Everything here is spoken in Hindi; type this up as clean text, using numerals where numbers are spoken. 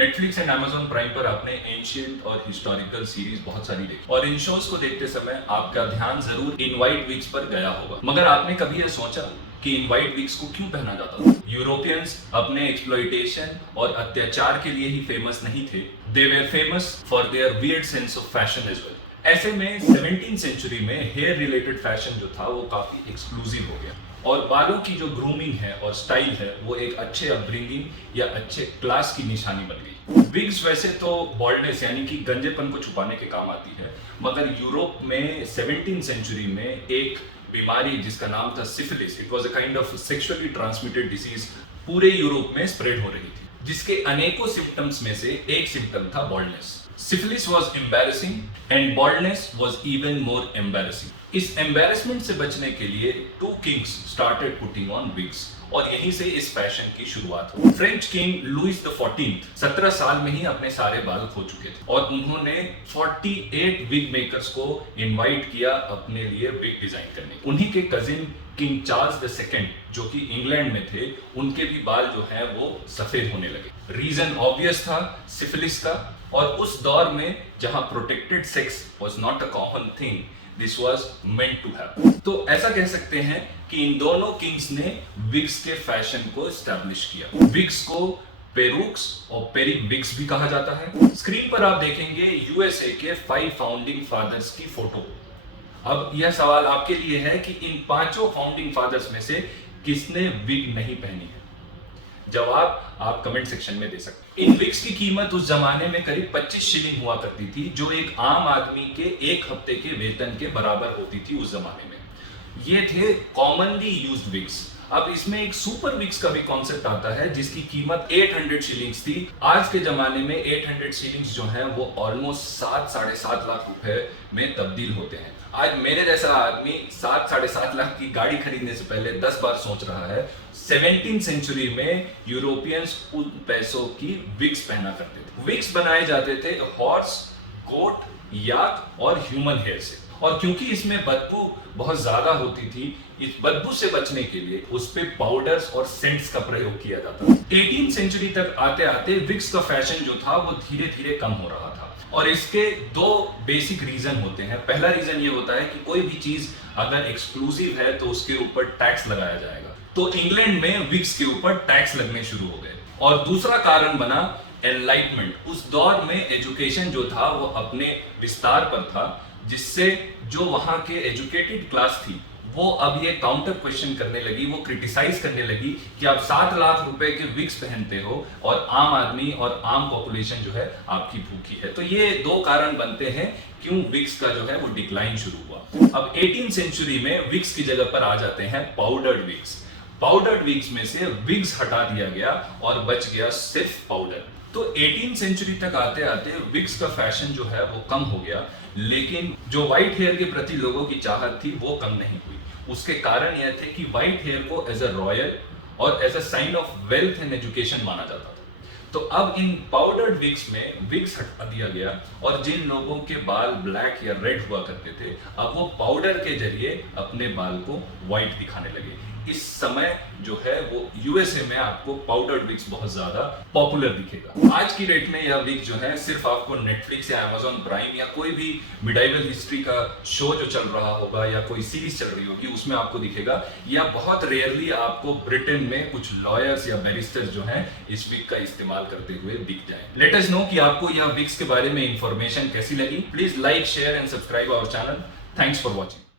नेटफ्लिक्स एंड Amazon प्राइम पर आपने एंशिएंट और हिस्टोरिकल सीरीज बहुत सारी देखी और इन शोज को देखते समय आपका ध्यान जरूर इन वाइट विग्स पर गया होगा, मगर आपने कभी यह सोचा कि इन वाइट विग्स को क्यों पहना जाता था? यूरोपियंस अपने एक्सप्लॉइटेशन और अत्याचार के लिए ही फेमस नहीं थे, they were famous for their weird sense of fashion as well. ऐसे में 17th सेंचुरी में हेयर रिलेटेड फैशन जो था वो काफी एक्सक्लूसिव हो गया और बालों की जो ग्रूमिंग है और स्टाइल है वो एक अच्छे अपब्रिंगिंग या अच्छे क्लास की निशानी बन गई। विग्स वैसे तो बॉल्डनेस यानी कि गंजेपन को छुपाने के काम आती है, मगर यूरोप में 17th सेंचुरी में एक बीमारी जिसका नाम था syphilis, it was a kind of sexually transmitted disease, पूरे यूरोप में स्प्रेड हो रही थी, जिसके अनेकों सिम्टम्स में से एक सिम्टम था baldness. Syphilis was embarrassing and baldness was even more embarrassing. इस एम्बैरेसमेंट से बचने के लिए two kings started putting on wigs और यहीं से इस फैशन की शुरुआत हुई। French king Louis the 14th 17 साल में ही अपने सारे बाल खो चुके थे और उन्होंने 48 विग मेकर्स को इनवाइट किया अपने लिए विग डिजाइन करने। उन्हीं के cousin king Charles the second जो कि इंग्लैंड में थे, उनके भी बाल जो है वो सफेद होने लगे। रीजन ऑब्वियस था, सिफिलिस का, और उस दौर में जहां protected sex was not a common thing, this was meant to happen. तो ऐसा कह सकते हैं कि इन दोनों किंग्स ने विग्स के फैशन को एस्टैब्लिश किया। विग्स को पेरूक्स और पेरिक विग्स भी कहा जाता है। स्क्रीन पर आप देखेंगे यूएसए के 5 फाउंडिंग फादर्स की फोटो। अब यह सवाल आपके लिए है कि इन 5 फाउंडिंग फादर्स में से किसने विग नहीं पहनी है? जवाब आप कमेंट सेक्शन में दे सकते हैं। इन विग्स की कीमत उस जमाने में करीब 25 शिलिंग हुआ करती थी, जो एक आम आदमी के एक हफ्ते के वेतन के बराबर होती थी उस जमाने में। ये थे कॉमनली यूज्ड विग्स। अब इसमें एक सुपर विग्स का भी कॉन्सेप्ट आता है जिसकी कीमत 800 शिलिंग्स थी। आज के जमाने में 800 शिलिंग्स जो है वो ऑलमोस्ट 7-7.5 लाख रुपए में तब्दील होते हैं। आज मेरे जैसा आदमी 7-7.5 लाख की गाड़ी खरीदने से पहले 10 बार सोच रहा है। 17th सेंचुरी में यूरोपियंस उन पैसों की विग्स पहना करते थे। विग्स बनाए जाते थे हॉर्स, गोट, याक और ह्यूमन हेयर से, और क्योंकि इसमें बदबू बहुत ज्यादा होती थी, इस बदबू से बचने के लिए उस पे पाउडर्स और सेंट्स का प्रयोग किया जाता था। 18th सेंचुरी तक आते आते विग्स का फैशन जो था वो धीरे धीरे कम हो रहा था और इसके 2 बेसिक रीजन होते हैं। पहला रीजन ये होता है कि कोई भी चीज अगर एक्सक्लूसिव है तो उसके ऊपर टैक्स लगाया जाएगा, तो इंग्लैंड में विग्स के ऊपर टैक्स लगने शुरू हो गए। और दूसरा कारण बना एनलाइटमेंट। उस दौर में एजुकेशन जो था वो अपने विस्तार पर था, जिससे जो वहां के एजुकेटेड क्लास थी वो अब ये काउंटर क्वेश्चन करने लगी, वो क्रिटिसाइज करने लगी कि आप 7 लाख रुपए के विग्स पहनते हो और आम आदमी और आम पॉपुलेशन जो है आपकी भूखी है। तो ये 2 कारण बनते हैं क्यों विग्स का जो है वो डिक्लाइन शुरू हुआ। अब 18th सेंचुरी में विग्स की जगह पर आ जाते हैं पाउडर्ड विग्स। पाउडर्ड विग्स में से विग्स हटा दिया गया और बच गया सिर्फ पाउडर। तो 18th सेंचुरी तक आते आते विग्स का फैशन जो है वो कम हो गया, लेकिन जो व्हाइट हेयर के प्रति लोगों की चाहत थी वो कम नहीं हुई। उसके कारण यह थे कि व्हाइट हेयर को एज अ रॉयल और as a sign of wealth and education माना जाता था। तो अब इन पाउडर्ड विग्स में विग्स हटा दिया गया और जिन लोगों के बाल ब्लैक या रेड हुआ करते थे, अब वो पाउडर के जरिए अपने बाल को व्हाइट दिखाने लगे। इस समय जो है वो यूएसए में आपको पाउडर्ड विग्स बहुत ज्यादा पॉपुलर दिखेगा। आज की डेट में यह विग जो है सिर्फ आपको नेटफ्लिक्स या Amazon प्राइम या कोई भी मिडाइवल हिस्ट्री का शो जो चल रहा होगा या कोई सीरीज चल रही होगी उसमें आपको दिखेगा, या बहुत रेयरली आपको ब्रिटेन में कुछ लॉयर्स या बैरिस्टर्स जो हैं इस विग का इस्तेमाल करते हुए दिख जाए। लेट अस नो कि आपको यह विग्स के बारे में इंफॉर्मेशन कैसी लगी। Please like, share and subscribe our channel. Thanks for watching.